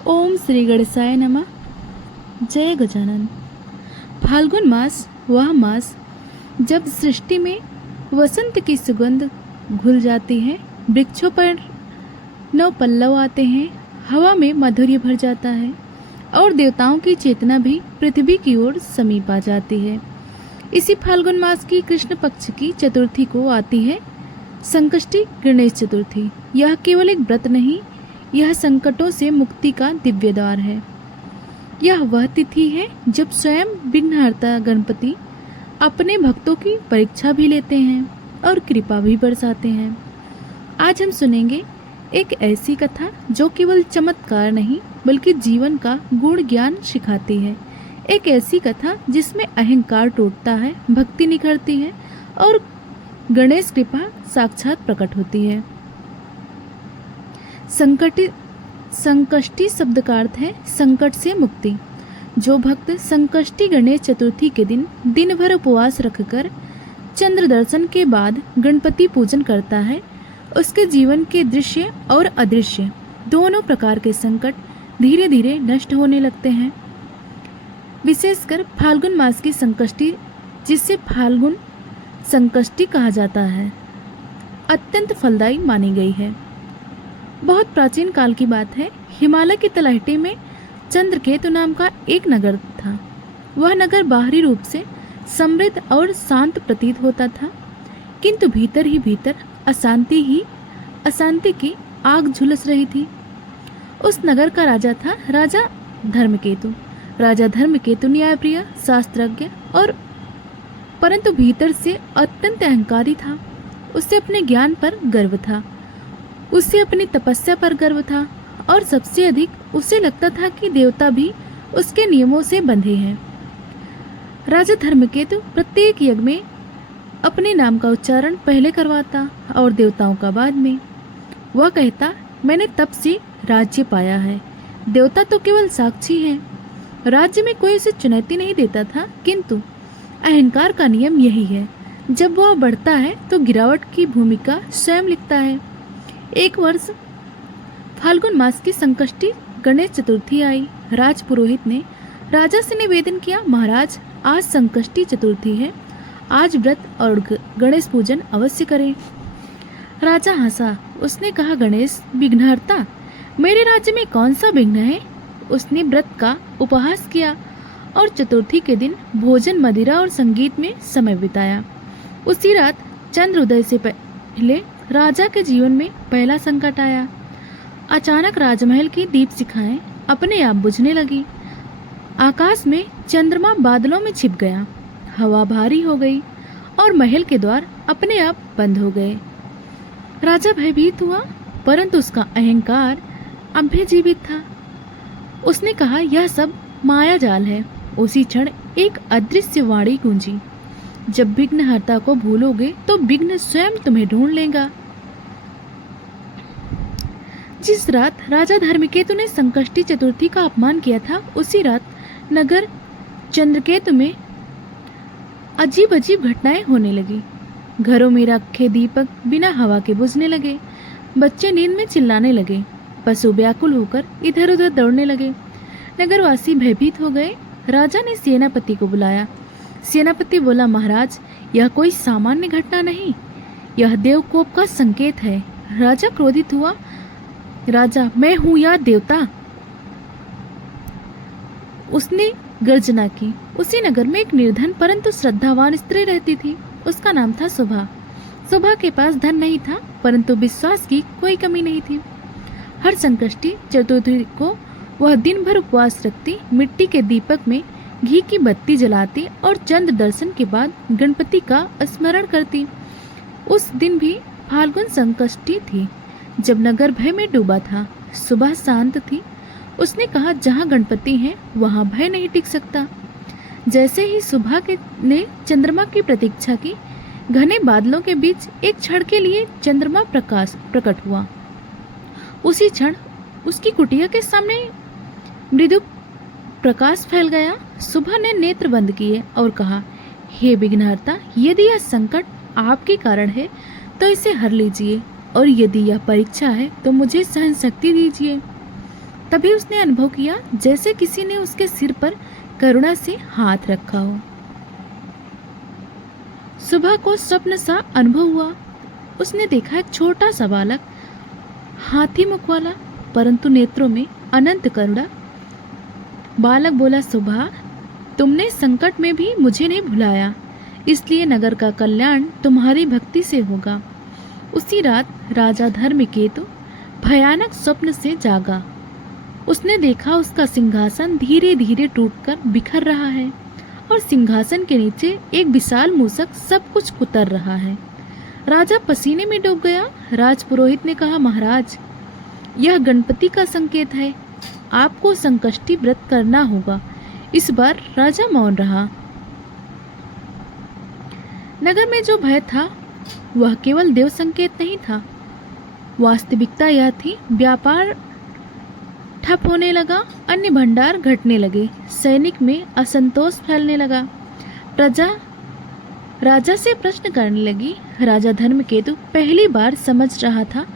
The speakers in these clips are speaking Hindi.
ओम श्री गणेशाय नमः। जय गजानन। फाल्गुन मास वह मास जब सृष्टि में वसंत की सुगंध घुल जाती है, वृक्षों पर नव पल्लव आते हैं, हवा में माधुर्य भर जाता है और देवताओं की चेतना भी पृथ्वी की ओर समीप आ जाती है। इसी फाल्गुन मास की कृष्ण पक्ष की चतुर्थी को आती है संकष्टी गणेश चतुर्थी। यह केवल एक व्रत नहीं, यह संकटों से मुक्ति का दिव्य द्वार है। यह वह तिथि है जब स्वयं विघ्नहर्ता गणपति अपने भक्तों की परीक्षा भी लेते हैं और कृपा भी बरसाते हैं। आज हम सुनेंगे एक ऐसी कथा जो केवल चमत्कार नहीं बल्कि जीवन का गुण ज्ञान सिखाती है। एक ऐसी कथा जिसमें अहंकार टूटता है, भक्ति निखरती है और गणेश कृपा साक्षात प्रकट होती है। संकष्टी शब्द का अर्थ है संकट से मुक्ति। जो भक्त संकष्टी गणेश चतुर्थी के दिन भर उपवास रखकर चंद्र दर्शन के बाद गणपति पूजन करता है, उसके जीवन के दृश्य और अदृश्य दोनों प्रकार के संकट धीरे धीरे नष्ट होने लगते हैं। विशेषकर फाल्गुन मास की संकष्टी, जिसे फाल्गुन संकष्टी कहा जाता है, अत्यंत फलदायी मानी गई है। बहुत प्राचीन काल की बात है। हिमालय की तलहटी में चंद्रकेतु नाम का एक नगर था। वह नगर बाहरी रूप से समृद्ध और शांत प्रतीत होता था, किंतु भीतर ही भीतर अशांति की आग झुलस रही थी। उस नगर का राजा था राजा धर्मकेतु। राजा धर्मकेतु न्यायप्रिय, शास्त्रज्ञ और परंतु भीतर से अत्यंत अहंकारी था। उसे अपने ज्ञान पर गर्व था, उसे अपनी तपस्या पर गर्व था और सबसे अधिक उसे लगता था कि देवता भी उसके नियमों से बंधे हैं। राजा धर्मकेतु प्रत्येक यज्ञ में अपने नाम का उच्चारण पहले करवाता और देवताओं का बाद में। वह कहता, मैंने तब से राज्य पाया है, देवता तो केवल साक्षी हैं। राज्य में कोई उसे चुनौती नहीं देता था, किंतु अहंकार का नियम यही है, जब वह बढ़ता है तो गिरावट की भूमिका स्वयं लिखता है। एक वर्ष फाल्गुन मास की संकष्टी गणेश चतुर्थी आई। राज पुरोहित ने राजा से निवेदन किया, महाराज, आज संकष्टी चतुर्थी है, आज व्रत और गणेश पूजन अवश्य करें। राजा हंसा। उसने कहा, गणेश विघ्नहर्ता, मेरे राज्य में कौन सा विघ्न है। उसने व्रत का उपहास किया और चतुर्थी के दिन भोजन, मदिरा और संगीत में समय बिताया। उसी रात चंद्रोदय से पहले राजा के जीवन में पहला संकट आया। अचानक राजमहल की दीप शिखाएं अपने आप बुझने लगी। आकाश में चंद्रमा बादलों में छिप गया, हवा भारी हो गई और महल के द्वार अपने आप बंद हो गए। राजा भयभीत हुआ, परंतु उसका अहंकार अब भी जीवित था। उसने कहा, यह सब माया जाल है। उसी क्षण एक अदृश्य वाणी गूंजी, जब विघ्नहर्ता को भूलोगे तो विघ्न स्वयं तुम्हें ढूंढ लेगा। जिस रात राजा धर्मकेतु ने संकष्टी चतुर्थी का अपमान किया था, उसी रात नगर चंद्रकेतु में अजीब अजीब घटनाएं होने लगी। घरों में रखे दीपक बिना हवा के बुझने लगे, बच्चे नींद में चिल्लाने लगे, पशु व्याकुल होकर इधर उधर दौड़ने लगे। नगरवासी भयभीत हो गए। राजा ने सेनापति को बुलाया। सेनापति बोला, महाराज, यह कोई सामान्य घटना नहीं, यह देवकोप का संकेत है। राजा क्रोधित हुआ। राजा, मैं हूं या देवता, उसने गर्जना की। उसी नगर में एक निर्धन परंतु श्रद्धावान स्त्री रहती थी। उसका नाम था सुभा। सुभा के पास धन नहीं था, परंतु विश्वास की कोई कमी नहीं थी। हर संकष्टी चतुर्थी को वह दिन भर उपवास रखती, मिट्टी के दीपक में घी की बत्ती जलाती और चंद्र दर्शन के बाद गणपति का स्मरण करती। उस दिन भी फाल्गुन संकष्टी थी, जब नगर भय में डूबा था। सुबह शांत थी। उसने कहा, जहाँ गणपति हैं वहाँ भय नहीं टिक सकता। जैसे ही सुबह ने चंद्रमा की प्रतीक्षा की, घने बादलों के बीच एक क्षण के लिए चंद्रमा प्रकाश प्रकट हुआ। उसी क्षण उसकी कुटिया के सामने मृदु प्रकाश फैल गया। सुबह ने नेत्र बंद किए और कहा, हे विघ्नहर्ता, यदि यह संकट आपके कारण है तो इसे हर लीजिए, और यदि यह परीक्षा है तो मुझे सहन शक्ति दीजिए। तभी उसने अनुभव किया जैसे किसी ने उसके सिर पर करुणा से हाथ रखा हो। सुबह को स्वप्न सा अनुभव हुआ। उसने देखा एक छोटा सा बालक, हाथी मुख वाला, परंतु नेत्रों में अनंत करुणा। बालक बोला, सुबह, तुमने संकट में भी मुझे नहीं भुलाया, इसलिए नगर का कल्याण तुम्हारी भक्ति से होगा। उसी रात राजा धर्मकेतु भयानक स्वप्न से जागा। उसने देखा उसका सिंहासन धीरे धीरे टूटकर बिखर रहा है और सिंहासन के नीचे एक विशाल मूषक सब कुछ कुतर रहा है। राजा पसीने में डूब गया। राजपुरोहित ने कहा, महाराज, यह गणपति का संकेत है, आपको संकष्टी व्रत करना होगा। इस बार राजा मौन रहा। नगर में जो भय था वह केवल देव संकेत नहीं था, वास्तविकता यह थी, व्यापार ठप होने लगा, अन्य भंडार घटने लगे, सैनिक में असंतोष फैलने लगा। प्रजा राजा से प्रश्न करने लगी। राजा धर्मकेतु पहली बार समझ रहा था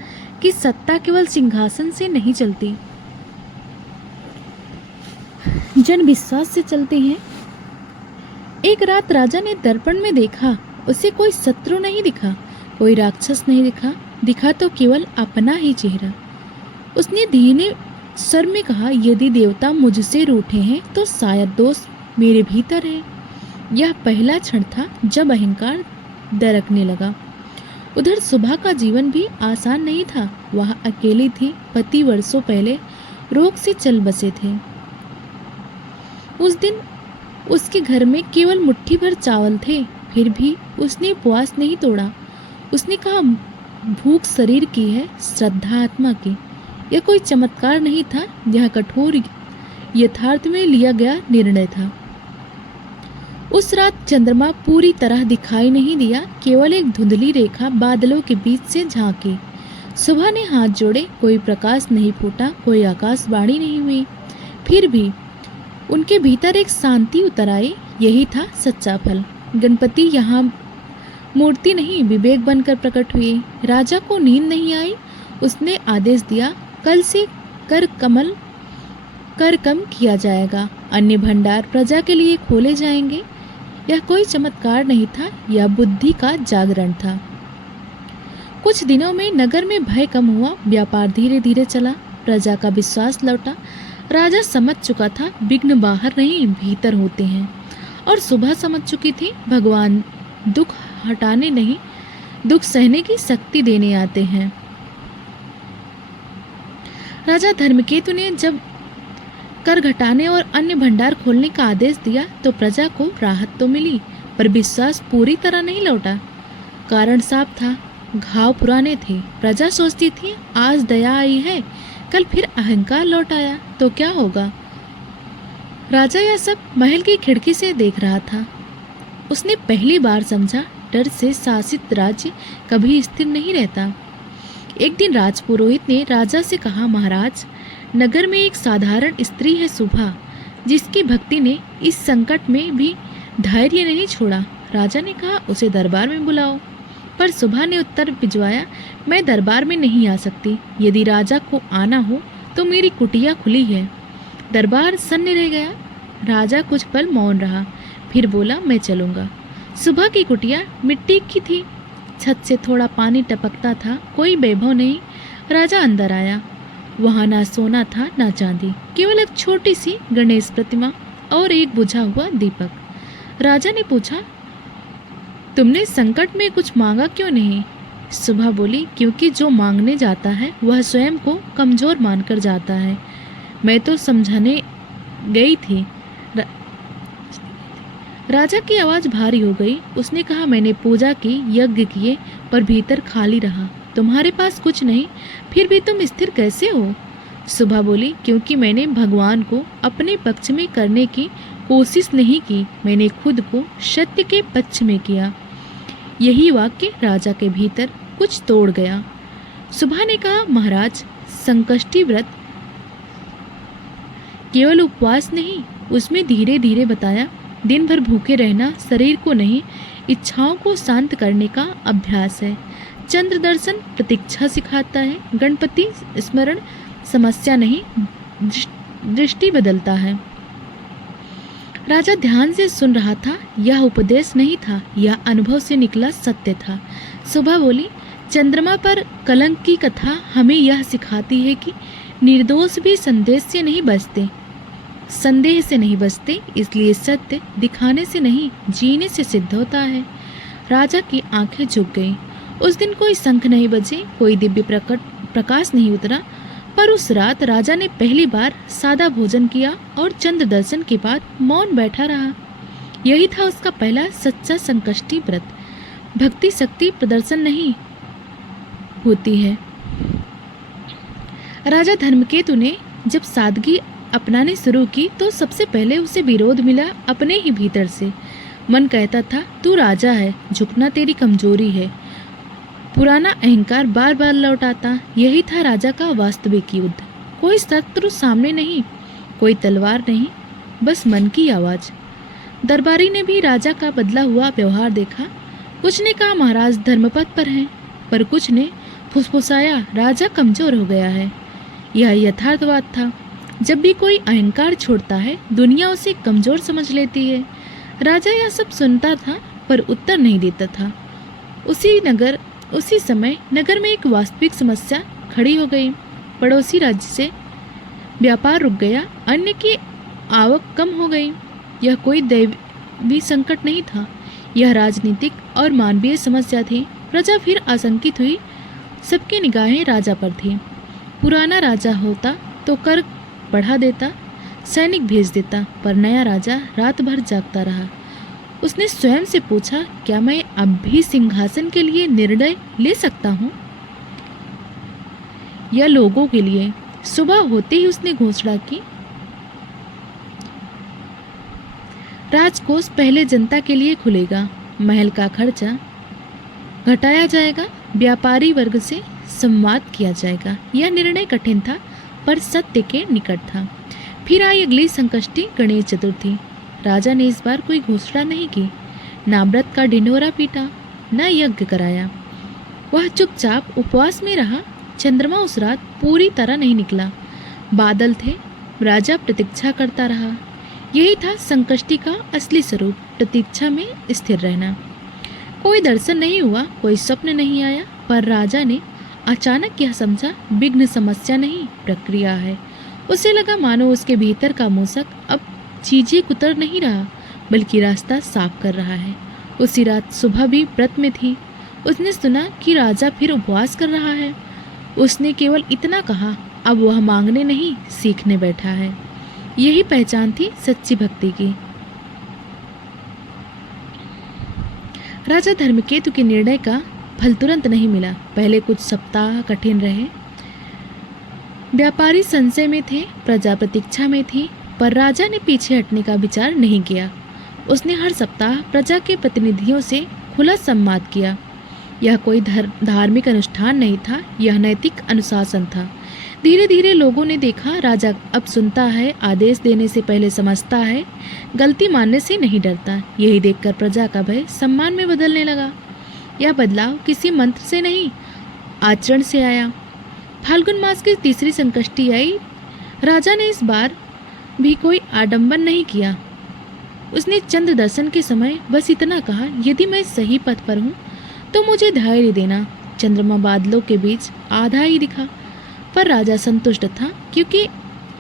कि सत्ता केवल सिंहासन से नहीं चलती, जन विश्वास से चलती है। एक रात राजा ने दर्पण में देखा, उसे कोई शत्रु नहीं दिखा, कोई राक्षस नहीं दिखा तो केवल अपना ही चेहरा। उसने धीमे स्वर में कहा, यदि देवता मुझसे रूठे हैं तो शायद दोष मेरे भीतर है। यह पहला क्षण था जब अहंकार दरकने लगा। उधर सुबह का जीवन भी आसान नहीं था। वह अकेली थी। पति वर्षों पहले रोग से चल बसे थे। उस दिन उसके घर में केवल मुट्ठी भर चावल थे, फिर भी उसने उपवास नहीं तोड़ा। उसने कहा, भूख शरीर की है, श्रद्धा आत्मा की। यह कोई चमत्कार नहीं था, यह कठोर यथार्थ में लिया गया निर्णय था। उस रात चंद्रमा पूरी तरह दिखाई नहीं दिया, केवल एक धुंधली रेखा बादलों के बीच से झांकी। सुबह ने हाथ जोड़े, कोई प्रकाश नहीं फूटा, कोई आकाशवाणी नहीं हुई। फिर भी उनके भीतर एक शांति उतर आई। यही था सच्चा फल। गणपति यहाँ मूर्ति नहीं, विवेक बनकर प्रकट हुए। राजा को नींद नहीं आई। उसने आदेश दिया, कल से कर कम किया जाएगा, अन्य भंडार प्रजा के लिए खोले जाएंगे। यह कोई चमत्कार नहीं था, यह बुद्धि का जागरण था। कुछ दिनों में नगर में भय कम हुआ, व्यापार धीरे धीरे चला, प्रजा का विश्वास लौटा। राजा समझ चुका था, विघ्न बाहर नहीं भीतर होते हैं, और सुबह समझ चुकी थी, भगवान दुख हटाने नहीं, दुख सहने की शक्ति देने आते हैं। राजा धर्मकेतु ने जब कर घटाने और अन्य भंडार खोलने का आदेश दिया तो प्रजा को राहत तो मिली, पर विश्वास पूरी तरह नहीं लौटा। कारण साफ था, घाव पुराने थे। प्रजा सोचती थी, आज दया आई है, कल फिर अहंकार लौट आया तो क्या होगा। राजा यह सब महल की खिड़की से देख रहा था। उसने पहली बार समझा, डर से शासित राज्य कभी स्थिर नहीं रहता। एक दिन राजपुरोहित ने राजा से कहा, महाराज, नगर में एक साधारण स्त्री है सुभा, जिसकी भक्ति ने इस संकट में भी धैर्य नहीं छोड़ा। राजा ने कहा, उसे दरबार में बुलाओ। पर सुभा ने उत्तर भिजवाया, मैं दरबार में नहीं आ सकती। यदि राजा को आना हो तो मेरी कुटिया खुली है। दरबार सन्न रह गया। राजा कुछ पल मौन रहा, फिर बोला, मैं चलूँगा। सुबह की कुटिया मिट्टी की थी, छत से थोड़ा पानी टपकता था, कोई वैभव नहीं। राजा अंदर आया। वहाँ ना सोना था ना चांदी, केवल एक छोटी सी गणेश प्रतिमा और एक बुझा हुआ दीपक। राजा ने पूछा, तुमने संकट में कुछ मांगा क्यों नहीं? सुबह बोली, क्योंकि जो मांगने जाता है वह स्वयं को कमजोर मानकर जाता है। मैं तो समझाने गई थी। राजा की आवाज़ भारी हो गई। उसने कहा, मैंने पूजा की, यज्ञ किए, पर भीतर खाली रहा। तुम्हारे पास कुछ नहीं, फिर भी तुम स्थिर कैसे हो? सुबह बोली, क्योंकि मैंने भगवान को अपने पक्ष में करने की कोशिश नहीं की, मैंने खुद को सत्य के पक्ष में किया। यही वाक्य राजा के भीतर कुछ तोड़ गया। सुबह ने कहा, महाराज, संकष्टी व्रत केवल उपवास नहीं, उसमें धीरे धीरे बताया, दिन भर भूखे रहना शरीर को नहीं, इच्छाओं को शांत करने का अभ्यास है। चंद्र दर्शन प्रतीक्षा सिखाता है। गणपति स्मरण समस्या नहीं, दृष्टि बदलता है। राजा ध्यान से सुन रहा था। यह उपदेश नहीं था, यह अनुभव से निकला सत्य था। सुबह बोली, चंद्रमा पर कलंक की कथा हमें यह सिखाती है कि निर्दोष भी संदेह से नहीं बचते, इसलिए सत्य दिखाने से नहीं, जीने से सिद्ध होता है। राजा की आंखें झुक गईं। उस दिन कोई शंख नहीं बजे, कोई दिव्य प्रकाश नहीं उतरा, पर उस रात राजा ने पहली बार सादा भोजन किया और चंद्र दर्शन के बाद मौन बैठा रहा। यही था उसका पहला सच्चा संकष्टी व्रत। भक्ति शक्ति प्रदर्शन नहीं होती है। राजा धर्मकेतु ने जब सादगी अपनाने शुरू की तो सबसे पहले उसे विरोध मिला अपने ही भीतर से। मन कहता था, तू राजा है, झुकना तेरी कमजोरी है। पुराना अहंकार बार बार लौट आता। यही था राजा का वास्तविक युद्ध। कोई शत्रु सामने नहीं, कोई तलवार नहीं, बस मन की आवाज। दरबारी ने भी राजा का बदला हुआ व्यवहार देखा। कुछ ने कहा महाराज धर्मपथ पर हैं, पर कुछ ने फुसफुसाया राजा कमजोर हो गया है। यह यथार्थवाद था। जब भी कोई अहंकार छोड़ता है, दुनिया उसे कमजोर समझ लेती है। राजा यह सब सुनता था पर उत्तर नहीं देता था। उसी समय नगर में एक वास्तविक समस्या खड़ी हो गई। पड़ोसी राज्य से व्यापार रुक गया, अन्न की आवक कम हो गई। यह कोई दैवी संकट नहीं था, यह राजनीतिक और मानवीय समस्या थी। प्रजा फिर आशंकित हुई। सबकी निगाहें राजा पर थी। पुराना राजा होता तो कर बढ़ा देता, सैनिक भेज देता, पर नया राजा रात भर जागता रहा। उसने स्वयं से पूछा, क्या मैं अब भी सिंहासन के लिए निर्णय ले सकता हूँ या लोगों के लिए? सुबह होते ही उसने घोषणा की, राजकोष पहले जनता के लिए खुलेगा, महल का खर्चा घटाया जाएगा, व्यापारी वर्ग से संवाद किया जाएगा। यह निर्णय कठिन था पर सत्य के निकट था। फिर आई अगली संकष्टी, गणेश चतुर्थी। राजा ने इस बार कोई घोषणा नहीं की, ना व्रत का ढिंढोरा पीटा, न यज्ञ कराया। वह चुपचाप उपवास में रहा। चंद्रमा उस रात पूरी तरह नहीं निकला। बादल थे। राजा प्रतीक्षा करता रहा। यही था संकष्टी का असली स्वरूप, प्रतीक्षा में स्थिर रहना। कोई दर्शन नहीं हुआ, कोई स्वप्न नहीं आया, पर राजा ने अचानक यह समझा, विघ्न समस्या नहीं, प्रक्रिया है। उसे लगा मानो उसके भीतर का मूसक अब चीजें कुतर नहीं रहा, बल्कि रास्ता साफ कर रहा है। उसी रात सुबह भी व्रत में थी। उसने सुना कि राजा फिर उपवास कर रहा है। उसने केवल इतना कहा, अब वह मांगने नहीं, सीखने बैठा है। यही पहचान थी सच्ची भक्ति की। राजा धर्मकेतु के निर्णय का फल तुरंत नहीं मिला। पहले कुछ सप्ताह कठिन रहे। व्यापारी संशय में थे, प्रजा प्रतीक्षा में थी, पर राजा ने पीछे हटने का विचार नहीं किया। उसने हर सप्ताह प्रजा के प्रतिनिधियों से खुला संवाद किया। यह कोई धार्मिक अनुष्ठान नहीं था, यह नैतिक अनुशासन था। धीरे धीरे लोगों ने देखा, राजा अब सुनता है, आदेश देने से पहले समझता है, गलती मानने से नहीं डरता। यही देखकर प्रजा का भय सम्मान में बदलने लगा। यह बदलाव किसी मंत्र से नहीं, आचरण से आया। फाल्गुन मास की तीसरी संकष्टी आई। राजा ने इस बार भी कोई आडंबर नहीं किया। उसने चंद्र दर्शन के समय बस इतना कहा, यदि मैं सही पथ पर हूँ तो मुझे धैर्य देना। चंद्रमा बादलों के बीच आधा ही दिखा, पर राजा संतुष्ट था, क्योंकि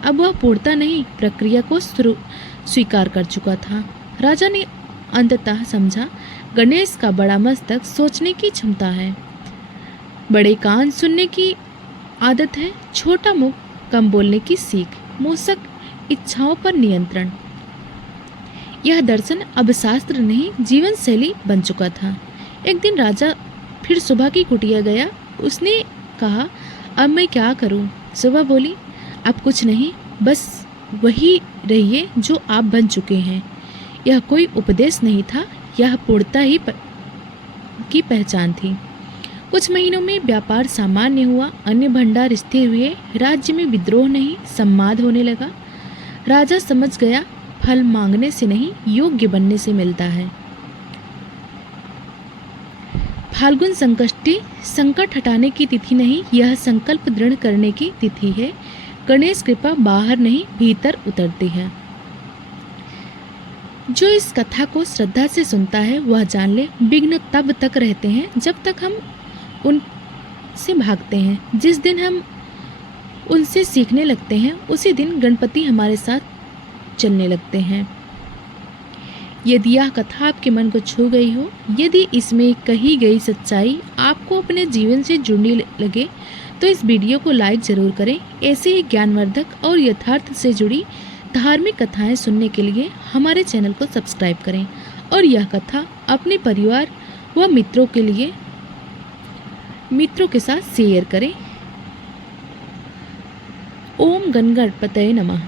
अब वह पूर्णता नहीं, प्रक्रिया को स्वीकार कर चुका था। राजा ने अंततः समझा, गणेश का बड़ा मस्तक सोचने की क्षमता है, बड़े कान सुनने की आदत है, छोटा मुख कम बोलने की सीख, मूसक इच्छाओं पर नियंत्रण। यह दर्शन अब शास्त्र नहीं, जीवन शैली बन चुका था। एक दिन राजा फिर सुबह की कुटिया गया। उसने कहा, अब मैं क्या करूं? सुबह बोली, अब कुछ नहीं, बस वही रहिए जो आप बन चुके हैं। यह कोई उपदेश नहीं था, यह पूर्णता ही की पहचान थी। कुछ महीनों में व्यापार सामान्य हुआ, अन्य भंडार स्थिर हुए, राज्य में विद्रोह नहीं, सम्माद होने लगा। राजा समझ गया, फल मांगने से नहीं, योग्य बनने से मिलता है। फाल्गुन संकष्टी संकट हटाने की तिथि नहीं, यह संकल्प दृढ़ करने की तिथि है। गणेश कृपा बाहर नहीं भीतर उतरती है। जो इस कथा को श्रद्धा से सुनता है वह जान ले विघ्न तब तक रहते हैं जब तक हम उनसे भागते हैं। जिस दिन हम उनसे सीखने लगते हैं उसी दिन गणपति हमारे साथ चलने लगते हैं। यदि यह कथा आपके मन को छू गई हो, यदि इसमें कही गई सच्चाई आपको अपने जीवन से जुड़ने लगे तो इस वीडियो को लाइक ज़रूर करें। ऐसे ही ज्ञानवर्धक और यथार्थ से जुड़ी धार्मिक कथाएं सुनने के लिए हमारे चैनल को सब्सक्राइब करें और यह कथा अपने परिवार व मित्रों के साथ शेयर करें। ओम गण गणपतये नमः।